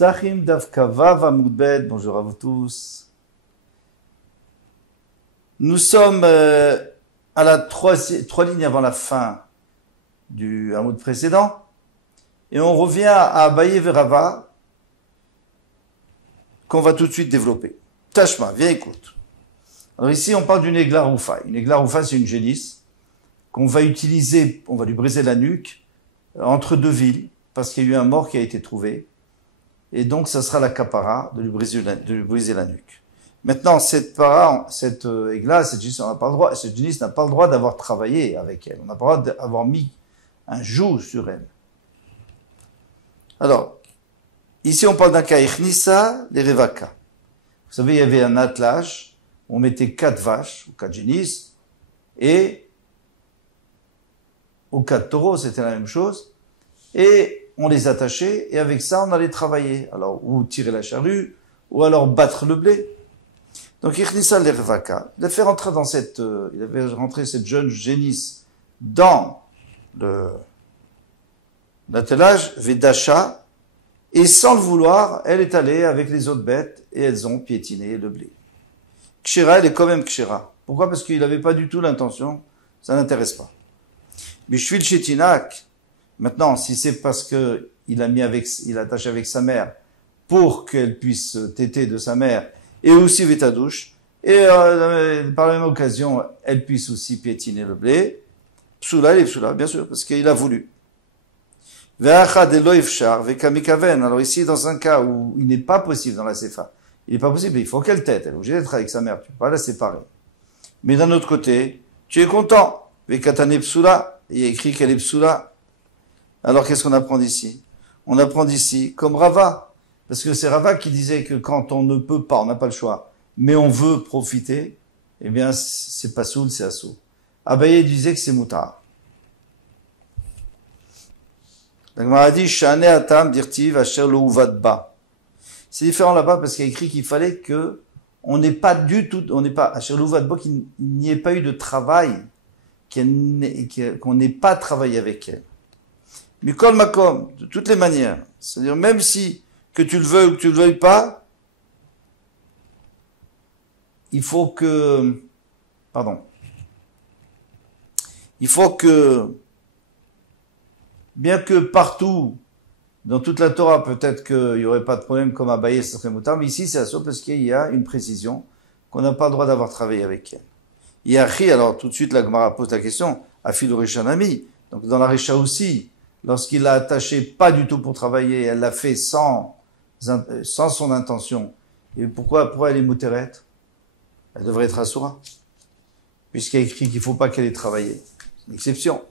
Psachim Davkavav Amudbet, bonjour à vous tous. Nous sommes à la trois lignes avant la fin du Hamoud précédent, et on revient à Abaye Verava, qu'on va tout de suite développer. Tashma, viens écoute. Alors ici, on parle d'une Egla Roufa. Une Egla Roufa, c'est une génisse qu'on va utiliser, on va lui briser la nuque, entre deux villes, parce qu'il y a eu un mort qui a été trouvé. Et donc, ça sera la kapara de lui briser la nuque. Maintenant, cette Egla, cette génisse n'a pas le droit d'avoir travaillé avec elle. On n'a pas le droit d'avoir mis un joug sur elle. Alors, ici, on parle d'un cas Ichnissa, les Revaka. Vous savez, il y avait un attelage, on mettait 4 vaches, ou 4 génisses, et au 4 taureaux, c'était la même chose, et on les attachait, et avec ça, on allait travailler. Alors, ou tirer la charrue, ou alors battre le blé. Donc, Ichnissa les Revaka, il a fait rentrer il avait rentré cette jeune génisse dans l'attelage, Vedacha, et sans le vouloir, elle est allée avec les autres bêtes, et elles ont piétiné le blé. Kshira, elle est quand même Kshira. Pourquoi? Parce qu'il n'avait pas du tout l'intention, ça n'intéresse pas. Bishvil Shetinak, maintenant, si c'est parce que il attache avec sa mère pour qu'elle puisse téter de sa mère, et aussi Vetadouche, et par la même occasion, elle puisse aussi piétiner le blé, Psoula, elle est Psoula, bien sûr, parce qu'il a voulu. Alors ici, dans un cas où il n'est pas possible dans la Sefa, il n'est pas possible, il faut qu'elle tète, elle est obligée d'être avec sa mère, tu ne peux pas la séparer. Mais d'un autre côté, tu es content, Vekatane Psoula, il y a écrit qu'elle est Psoula. Alors qu'est-ce qu'on apprend d'ici? On apprend d'ici comme Rava, parce que c'est Rava qui disait que quand on ne peut pas, on n'a pas le choix, mais on veut profiter, eh bien c'est pas soul, c'est assoul. Abaye disait que c'est Moutar. La Gemara dit Shane Atam Dirtiv Asher Lo Uvad Ba. C'est différent là-bas parce qu'il y a écrit qu'il fallait que on n'ait pas du tout, Asher Lo Uvad Ba, qu'il n'y ait pas eu de travail, qu'on n'ait pas travaillé avec elle. Mikol Makom, de toutes les manières. C'est-à-dire, même si, que tu le veuilles ou que tu le veuilles pas, il faut que, bien que partout, dans toute la Torah, peut-être qu'il n'y aurait pas de problème comme Abaye, ce serait moutar, mais ici, c'est assaut parce qu'il y a une précision qu'on n'a pas le droit d'avoir travaillé avec elle. Yachi, alors tout de suite, la Gemara pose la question, Afil Rishanami. Donc, dans la Risha aussi, lorsqu'il l'a attachée pas du tout pour travailler, elle l'a fait sans son intention. Et pourquoi elle est moutérette? Elle devrait être assoura. Puisqu'il y a écrit qu'il ne faut pas qu'elle ait travaillé. C'est une exception.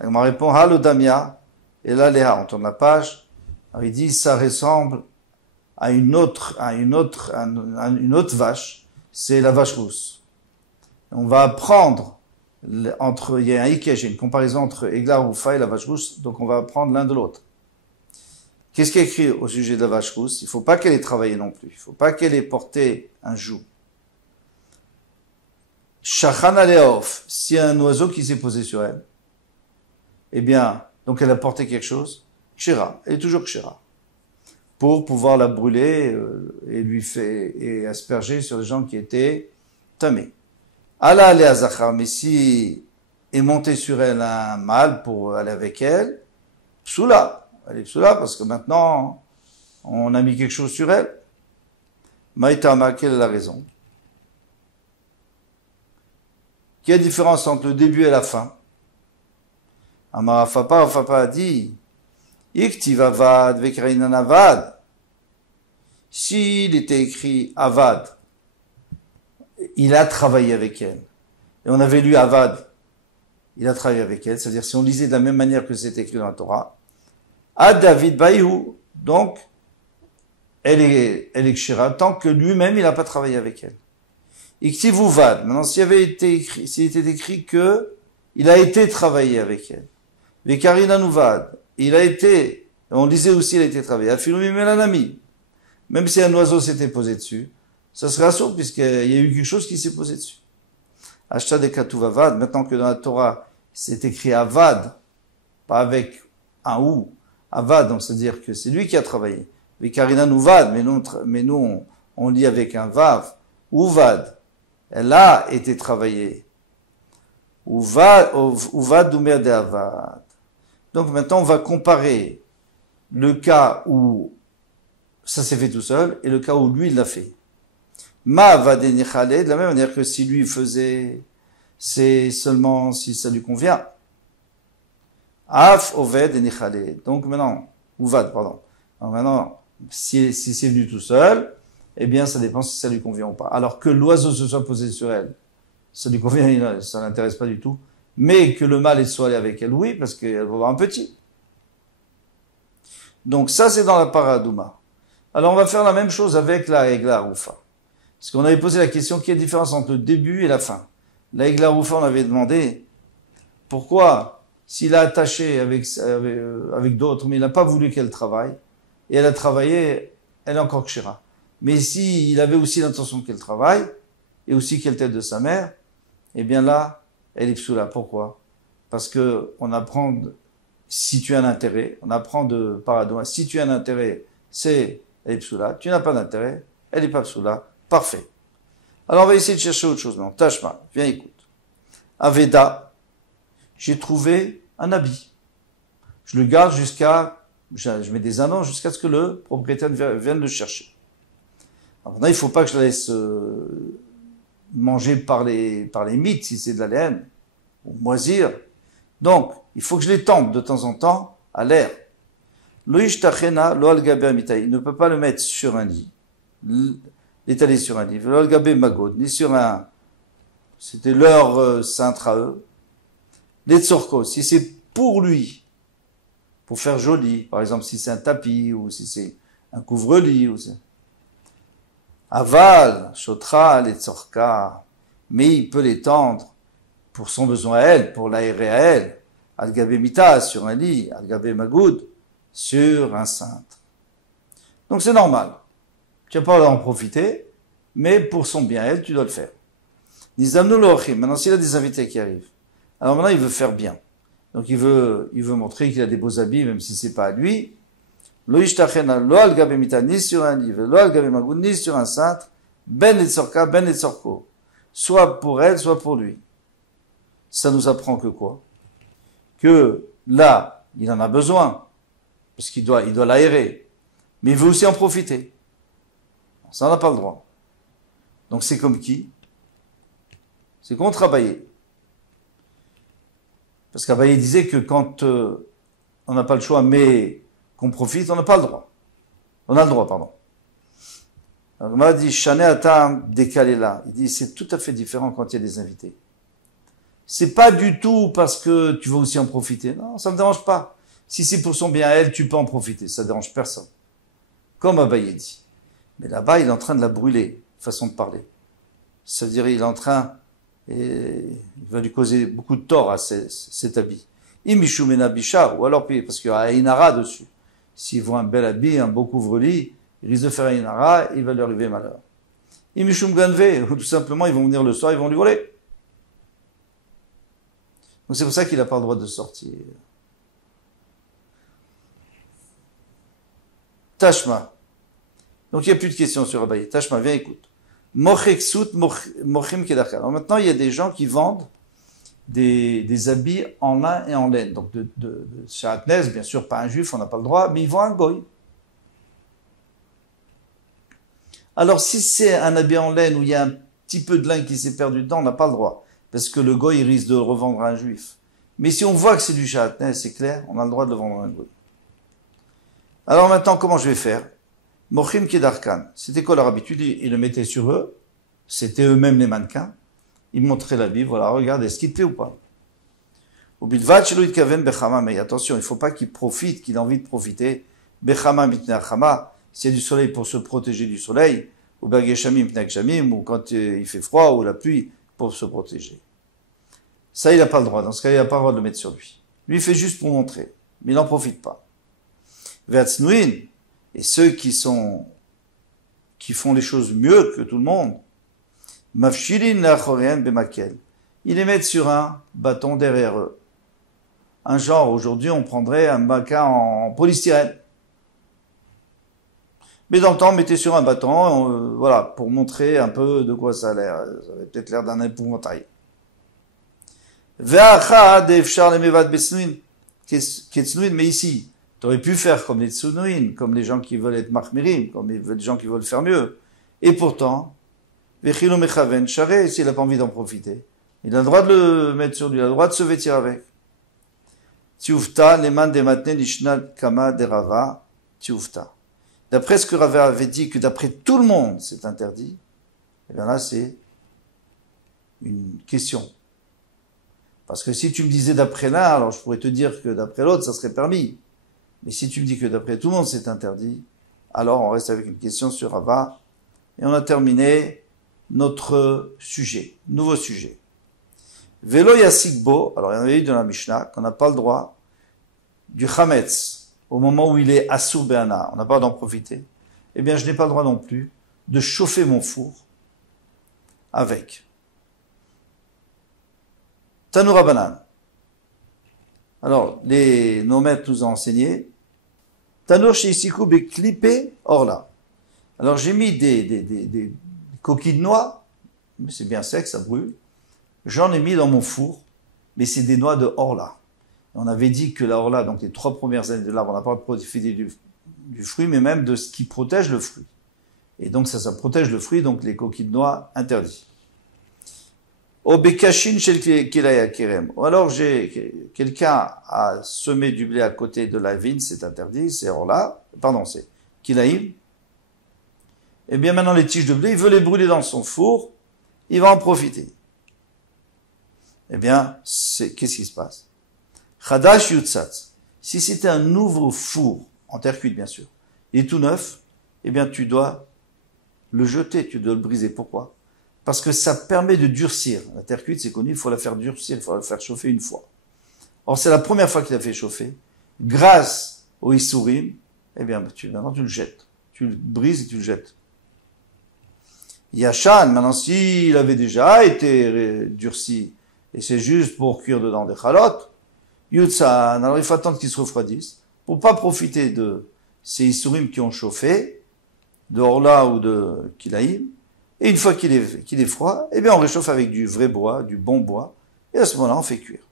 On m'a répond, Halo Damia, et là, Léa, on tourne la page. Alors, il dit, ça ressemble à une autre vache, c'est la vache rousse. On va apprendre il y a un ikesh, une comparaison entre Egla Roufa et la vache rousse, donc on va apprendre l'un de l'autre. Qu'est-ce qui est écrit au sujet de la vache rousse? Il ne faut pas qu'elle ait travaillé non plus. Il ne faut pas qu'elle ait porté un joug. Shachan Aleof, s'il y a un oiseau qui s'est posé sur elle, eh bien, donc elle a porté quelque chose, Kshira, elle est toujours Kshira, pour pouvoir la brûler et asperger sur les gens qui étaient tamés. Allah allait à Zachar, mais si est monté sur elle un mâle pour aller avec elle, Psoula, elle est Psoula parce que maintenant on a mis quelque chose sur elle. Maïtama, quelle est la raison? Quelle est la différence entre le début et la fin? Amarafapa a dit, Iktiv Avad Vekrainan Avad. S'il était écrit Avad, il a travaillé avec elle. Et on avait lu Avad, il a travaillé avec elle. C'est-à-dire, si on lisait de la même manière que c'est écrit dans la Torah, Ad David Baïhou, donc, elle est Kshira, tant que lui-même, il n'a pas travaillé avec elle. Iktiv Uvad. Maintenant, s'il était écrit que, il a été travaillé avec elle. Vekarina Nuvad, on lisait aussi, il a été travaillé. Afilumi Melanami. Même si un oiseau s'était posé dessus, ça serait assaut, puisqu'il y a eu quelque chose qui s'est posé dessus. Ashta de Katuv Avad, maintenant que dans la Torah, c'est écrit Avad, pas avec un ou, Avad, donc c'est-à-dire que c'est lui qui a travaillé. Vikarina Uvad, mais nous on lit avec un Vav. Uvad, elle a été travaillée. Uvad Dumer de Avad. Donc maintenant on va comparer le cas où ça s'est fait tout seul et le cas où lui il l'a fait. Ma va de la même manière que si lui faisait, c'est seulement si ça lui convient. Af oved et nichale. Donc maintenant, uvad, pardon. Alors maintenant, si c'est venu tout seul, eh bien ça dépend si ça lui convient ou pas. Alors que l'oiseau se soit posé sur elle, ça lui convient, ça l'intéresse pas du tout. Mais que le mâle soit allé avec elle, oui, parce qu'elle va avoir un petit. Donc ça c'est dans la paradouma. Alors on va faire la même chose avec la Egla Roufa. Parce qu'on avait posé la question, quelle est la différence entre le début et la fin? La Egla Roufa, on avait demandé, pourquoi, s'il a attaché avec d'autres, mais il n'a pas voulu qu'elle travaille, et elle a travaillé, elle est encore kshira. Mais s'il avait aussi l'intention qu'elle travaille, et aussi qu'elle t'aide de sa mère, eh bien là, elle est psoula. Pourquoi? Parce que on apprend, si tu as un intérêt, on apprend de paradouma, si tu as un intérêt, c'est elle est psoula. Tu n'as pas d'intérêt, elle n'est pas psoula. Parfait. Alors on va essayer de chercher autre chose. Non, Tashma, viens écoute. Aveda, j'ai trouvé un habit. Je le garde je mets des annonces jusqu'à ce que le propriétaire vienne le chercher. Alors maintenant, il ne faut pas que je la laisse manger par les mythes, si c'est de la laine, ou moisir. Donc, il faut que je les tente de temps en temps à l'air. Loïch tachena, lo al-gaber mitaï. Il ne peut pas le mettre sur un lit. L'étaler sur un lit. Lo al-gaber magod, ni sur un, c'était leur cintre à eux. Les tzorko, si c'est pour lui, pour faire joli, par exemple si c'est un tapis, ou si c'est un couvre-lit, ou c'est... Aval, chotra, les tzorka, mais il peut les tendre pour son besoin à elle, pour l'aérer à elle. Al-gabé mita, sur un lit, al-gabé magoud, sur un cintre. Donc c'est normal. Tu n'as pas à en profiter, mais pour son bien à elle, tu dois le faire. Nizamnu lo'achim. Maintenant, s'il a des invités qui arrivent, alors maintenant, il veut faire bien. Donc, il veut montrer qu'il a des beaux habits, même si c'est pas à lui. Lo ishtachena, lo al gabe mita, ni sur un livre, lo al gabe magoud, ni sur un cintre, ben etzorka, ben etzorko. Soit pour elle, soit pour lui. Ça nous apprend que quoi? Que là, il en a besoin. Parce qu'il doit l'aérer. Mais il veut aussi en profiter. Ça, on n'a pas le droit. Donc, c'est comme qui? C'est contre Abaye. Parce qu'Abaye disait que quand on n'a pas le choix, mais qu'on profite, on n'a pas le droit. On a le droit, pardon. Alors, on m'a dit, Chané Atam décalé là. Il dit, c'est tout à fait différent quand il y a des invités. C'est pas du tout parce que tu veux aussi en profiter. Non, ça me dérange pas. Si c'est pour son bien à elle, tu peux en profiter. Ça dérange personne. Comme Abaye dit. Mais là-bas, il est en train de la brûler, façon de parler. Ça veut dire, il est en train, et il va lui causer beaucoup de tort à cet habit. Imishumena Bisha, ou alors, parce qu'il y a un Inara dessus. S'il voit un bel habit, un beau couvre-lit, il risque de faire un Inara, il va lui arriver malheur. Imishum Ganve, ou tout simplement, ils vont venir le soir, ils vont lui voler. Donc c'est pour ça qu'il n'a pas le droit de sortir. Tashma. Donc il n'y a plus de questions sur Abaye. Tashma, viens, écoute. Mochim kedarka. Alors maintenant, il y a des gens qui vendent des habits en lin et en laine. Donc de Shahatnez, bien sûr, pas un juif, on n'a pas le droit, mais ils vendent un goy. Alors si c'est un habit en laine où il y a un petit peu de lin qui s'est perdu dedans, on n'a pas le droit. Parce que le goy risque de le revendre à un juif. Mais si on voit que c'est du Shahatnez, c'est clair, on a le droit de le vendre à un goy. Alors maintenant, comment je vais faire? Mochim kedarkan. C'était quoi leur habitude? Ils le mettaient sur eux. C'était eux-mêmes les mannequins. Ils montraient l'habit. Voilà, regarde, est-ce qu'il te plaît ou pas? Au bilvat shelo itkaven bechama. Mais attention, il ne faut pas qu'il profite, qu'il ait envie de profiter. Bechama mitne achama. S'il y a du soleil pour se protéger du soleil. Ou bageshamim mitne akshamim. Ou quand il fait froid ou la pluie pour se protéger. Ça, il n'a pas le droit. Dans ce cas, il n'a pas le droit de le mettre sur lui. Lui, il fait juste pour montrer. Mais il n'en profite pas. Ve'atznuin. Et ceux qui font les choses mieux que tout le monde, mafshilin la'achorien bemakel. Ils les mettent sur un bâton derrière eux. Un genre, aujourd'hui, on prendrait un baca en polystyrène. Mais dans le temps, on mettait sur un bâton, voilà, pour montrer un peu de quoi ça a l'air. Ça avait peut-être l'air d'un épouvantail. Ve'achad efshar lemevad besnuin, ketsnuin, mais ici, tu aurais pu faire comme les tsunuin, comme les gens qui veulent être machmirim, comme les gens qui veulent faire mieux. Et pourtant, vechilo mechaven, charé, s'il n'a pas envie d'en profiter, il a le droit de le mettre sur lui, il a le droit de se vêtir avec. Tiufta, leman de matne lishnal kama de Rava, tiufta. D'après ce que Rava avait dit, que d'après tout le monde, c'est interdit, et bien là, c'est une question. Parce que si tu me disais d'après l'un, alors je pourrais te dire que d'après l'autre, ça serait permis. Mais si tu me dis que d'après tout le monde, c'est interdit, alors on reste avec une question sur Rava. Et on a terminé notre sujet, nouveau sujet. Velo yasikbo, alors il y en avait eu dans la Mishnah, qu'on n'a pas le droit, du chametz, au moment où il est assou be'ana, on n'a pas d'en profiter. Eh bien, je n'ai pas le droit non plus de chauffer mon four avec. Tanoura banane. Alors, nos maîtres nous ont enseigné, Tanour sheisikou beklipe orla. Alors, j'ai mis des coquilles de noix, mais c'est bien sec, ça brûle. J'en ai mis dans mon four, mais c'est des noix de orla. On avait dit que la orla, donc les 3 premières années de l'arbre, on n'a pas profité du fruit, mais même de ce qui protège le fruit. Et donc ça protège le fruit, donc les coquilles de noix interdits. Au bekashin shel kilaya kerem. Ou alors quelqu'un a semé du blé à côté de la vigne, c'est interdit, c'est orla, pardon, c'est kilaïm. Et bien maintenant les tiges de blé, il veut les brûler dans son four, il va en profiter. Eh bien, qu'est-ce qui se passe? Chadash yutsatz. Si c'était un nouveau four, en terre cuite bien sûr, il est tout neuf, eh bien tu dois le jeter, tu dois le briser. Pourquoi? Parce que ça permet de durcir. La terre cuite, c'est connu, il faut la faire durcir, il faut la faire chauffer une fois. Or, c'est la première fois qu'il a fait chauffer. Grâce au Issourim, eh bien, maintenant tu le jettes. Tu le brises et tu le jettes. Yachan, maintenant s'il avait déjà été durci, et c'est juste pour cuire dedans des chalotes, Yutsan, alors il faut attendre qu'ils se refroidissent, pour pas profiter de ces Issourim qui ont chauffé, de Orla ou de Kilaïm, et une fois qu'il est froid, eh bien on réchauffe avec du vrai bois, du bon bois, et à ce moment-là on fait cuire.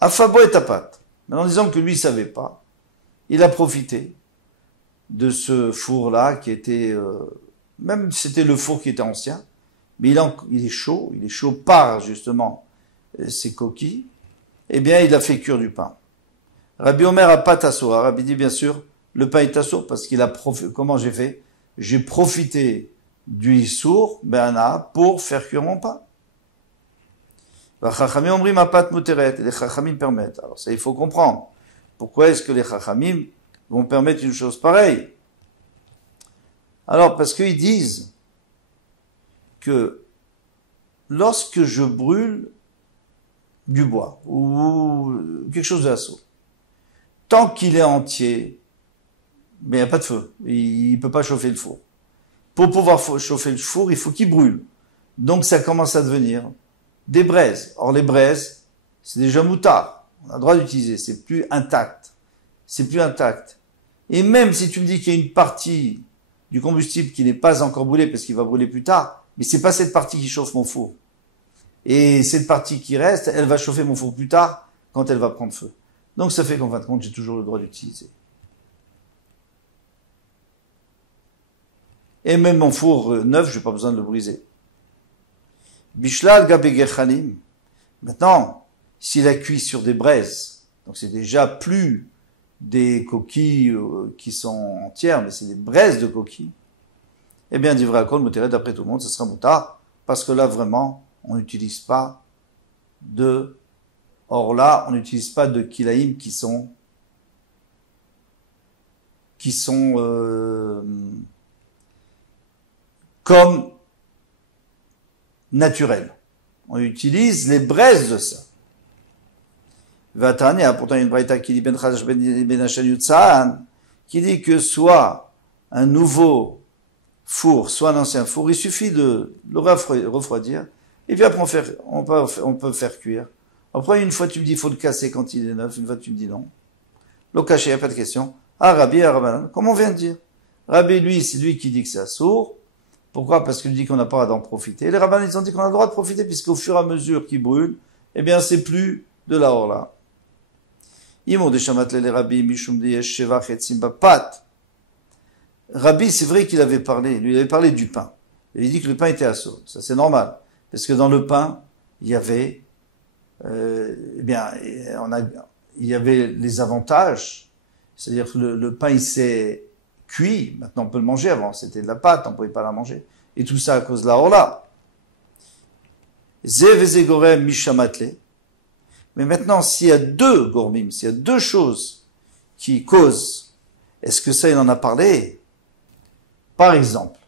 Afabo et tapat. Mais en disant que lui il savait pas, il a profité de ce four-là qui était, même si c'était le four qui était ancien, mais il est chaud par justement ces coquilles, eh bien il a fait cuire du pain. Rabbi Omer a pas tassour. Rabbi dit bien sûr, le pain est tassour parce qu'il a profité. Comment j'ai fait? J'ai profité du Issour, Be'ana, pour faire cuire mon pain. Les Chachamim omrim apat muteret, les Chachamim permettent. Alors ça, il faut comprendre. Pourquoi est-ce que les Chachamim vont permettre une chose pareille? Alors, parce qu'ils disent que lorsque je brûle du bois, ou quelque chose de assaut, tant qu'il est entier, mais il n'y a pas de feu. Il peut pas chauffer le four. Pour pouvoir chauffer le four, il faut qu'il brûle. Donc ça commence à devenir des braises. Or les braises, c'est déjà moutard. On a le droit d'utiliser. C'est plus intact. C'est plus intact. Et même si tu me dis qu'il y a une partie du combustible qui n'est pas encore brûlée parce qu'il va brûler plus tard, mais c'est pas cette partie qui chauffe mon four. Et cette partie qui reste, elle va chauffer mon four plus tard quand elle va prendre feu. Donc ça fait qu'en fin de compte, j'ai toujours le droit d'utiliser. Et même mon four neuf, j'ai pas besoin de le briser. Bishlal gabegechanim. Maintenant, s'il a cuit sur des braises, donc c'est déjà plus des coquilles qui sont entières, mais c'est des braises de coquilles, eh bien, dit vrai akol muteret, d'après tout le monde, ce sera moutard, parce que là, vraiment, on n'utilise pas de, or là, on n'utilise pas de kilaïm qui sont comme naturels. On utilise les braises de ça. Vatani a pourtant une braïta qui dit Ben Chadash Ben Hashan Yutzaan, qui dit que soit un nouveau four, soit un ancien four, il suffit de le refroidir, et puis après on peut faire cuire. Après, une fois tu me dis il faut le casser quand il est neuf, une fois tu me dis non. Le cacher, il n'y a pas de question. Ah Rabbi, Rabbanan, comme on vient de dire. Rabbi, lui, c'est lui qui dit que c'est assour. Pourquoi? Parce qu'il dit qu'on n'a pas d'en profiter. Les rabbins, ils ont dit qu'on a le droit de profiter, puisqu'au fur et à mesure qu'il brûle, eh bien, c'est plus de la orla. Rabbi, c'est vrai qu'il avait parlé. Lui, il avait parlé du pain. Il avait dit que le pain était assour. Ça, c'est normal. Parce que dans le pain, il y avait, eh bien, il y avait les avantages. C'est-à-dire que le pain, il s'est cuit. Maintenant, on peut le manger. Avant, c'était de la pâte. On ne pouvait pas la manger. Et tout ça à cause de la orla. Zevezegorem mishamatle. Mais maintenant, s'il y a deux gormim, s'il y a deux choses qui causent, est-ce que ça, il en a parlé? Par exemple,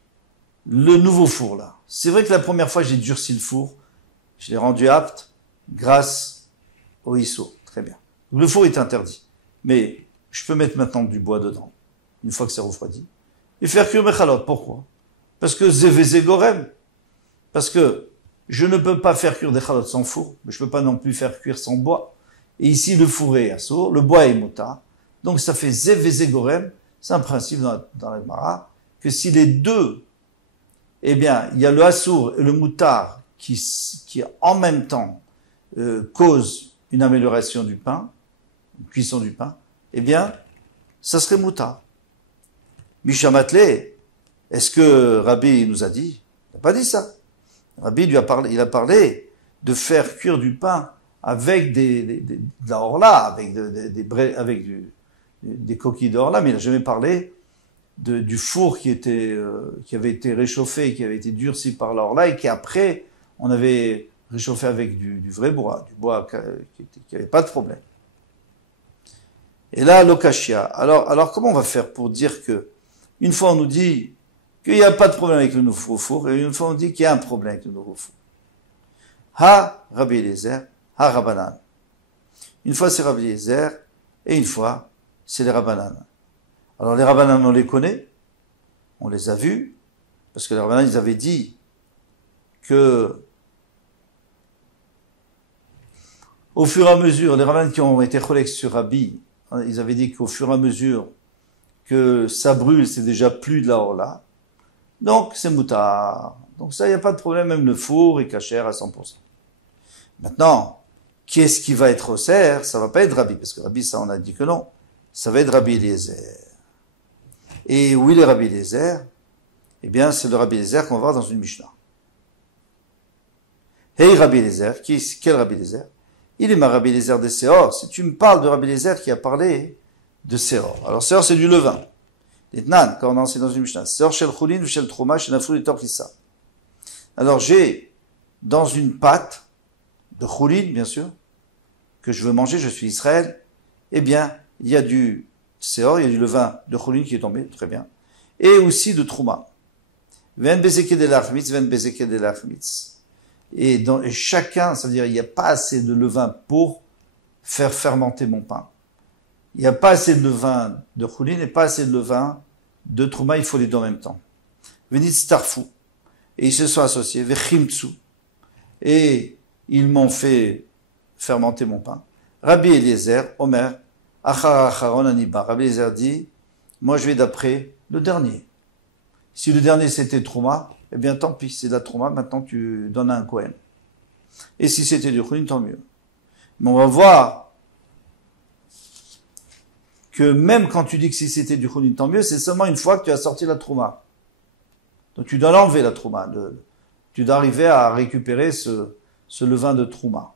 le nouveau four, là. C'est vrai que la première fois, j'ai durci le four. Je l'ai rendu apte grâce au ISO. Très bien. Le four est interdit. Mais je peux mettre maintenant du bois dedans, une fois que c'est refroidi, et faire cuire mes chalotes. Pourquoi? Parce que zevezegorem. Parce que je ne peux pas faire cuire des chalotes sans four, mais je peux pas non plus faire cuire sans bois. Et ici, le four est assour, le bois est mouta. Donc ça fait zevezegorem. C'est un principe dans la Gemara, que si les deux, eh bien, il y a le assour et le moutar qui en même temps causent une amélioration du pain, une cuisson du pain, eh bien, ça serait moutar. Mishamatle, est-ce que Rabbi nous a dit? Il n'a pas dit ça. Rabbi lui a parlé, il a parlé de faire cuire du pain avec de la orla, avec des coquilles d'orla, mais il n'a jamais parlé du four qui avait été réchauffé, qui avait été durci par l'orla et qui après, on avait réchauffé avec du vrai bois, du bois qui avait pas de problème. Et là, l'okashia. Alors comment on va faire pour dire que, une fois on nous dit qu'il n'y a pas de problème avec le nouveau four, et une fois on dit qu'il y a un problème avec le nouveau four. Ha, Rabbi Eliezer, ha, Rabbanan. Une fois c'est Rabbi Eliezer, et une fois c'est les Rabbanan. Alors les Rabbanan, on les connaît, on les a vus, parce que les Rabbanan, ils avaient dit que, au fur et à mesure, les Rabbanan qui ont été cholèques sur Rabbi, ils avaient dit qu'au fur et à mesure que ça brûle, c'est déjà plus de la orla. Donc, c'est moutard. Donc ça, il n'y a pas de problème, même le four est cachère à 100%. Maintenant, qu'est-ce qui va être au cerf? Ça va pas être Rabbi, parce que Rabbi, ça, on a dit que non. Ça va être Rabbi Eliezer. Et où est le Rabbi Eliezer? Eh bien, c'est le Rabbi Eliezer qu'on va voir dans une Mishnah. Hey Rabbi Eliezer, quel Rabbi Eliezer? Il est ma Rabbi Eliezer de Seor. Si tu me parles de Rabbi Eliezer qui a parlé de Seor. Alors Seor, c'est du levain. Quand on a enseigné dans une Mishnah. Seor shel chulin, shel truma, shel nafru et torchissa. Alors j'ai, dans une pâte de chulin, bien sûr, que je veux manger, je suis Israël, eh bien, il y a du Seor, il y a du levain de chulin qui est tombé, très bien. Et aussi de truma. Ven bezeke de lachmitz, ven bezeke de lachmitz. Et chacun, ça veut dire, il n'y a pas assez de levain pour faire fermenter mon pain. Il n'y a pas assez de levain de chulin et pas assez de levain de trouma, il faut les deux en même temps. Venit starfou. Et ils se sont associés. Vechimtsu. Et ils m'ont fait fermenter mon pain. Rabbi Eliezer, Omer, achar acharon aniba. Rabbi Eliezer dit, moi je vais d'après le dernier. Si le dernier c'était trouma, eh bien tant pis, c'est de la trouma, maintenant tu donnes à un Kohen. Et si c'était du chulin, tant mieux. Mais on va voir que même quand tu dis que si c'était du chulin, tant mieux, c'est seulement une fois que tu as sorti la trouma. Donc tu dois l'enlever, la trouma. Tu dois arriver à récupérer ce levain de trouma.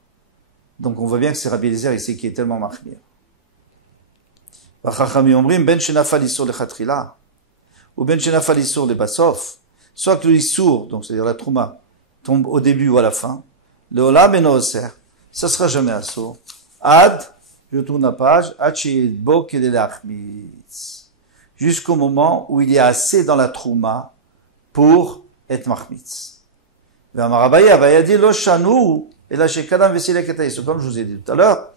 Donc on voit bien que c'est Rabbi Eliezer ici qui est tellement machmir. Vachachami omrim, ben shenafal isur lechatrila, ou ben shenafal isur lebasof, soit que le isur, donc c'est-à-dire la trouma, tombe au début ou à la fin, le olam eno oser, ça sera jamais assour. Ad, je tourne la page, jusqu'au moment où il y a assez dans la trouma pour être machmitz. Comme je vous ai dit tout à l'heure,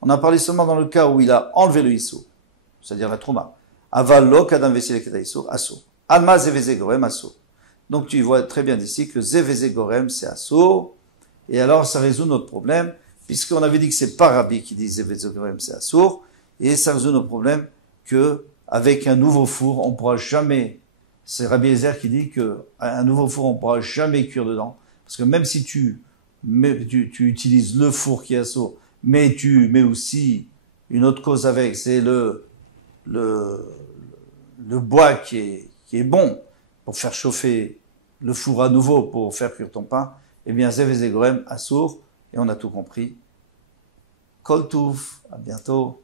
on a parlé seulement dans le cas où il a enlevé le issou, c'est-à-dire la trouma. Aval kadam vesilek issou, assour. Alma zevezegorem assour. Donc tu vois très bien d'ici que zevezegorem c'est assour, et alors ça résout notre problème, puisqu'on avait dit que c'est pas Rabbi qui dit zevezegorem c'est assour, et ça résout notre problème que avec un nouveau four, on pourra jamais, c'est Rabbi Eliezer qui dit que un nouveau four, on pourra jamais cuire dedans. Parce que même si tu utilises le four qui est à seau, mais tu mets aussi une autre cause avec, c'est le bois qui est bon pour faire chauffer le four à nouveau pour faire cuire ton pain, eh bien, Zev et Zegorem, Assour, et on a tout compris. Kol Touf, à bientôt.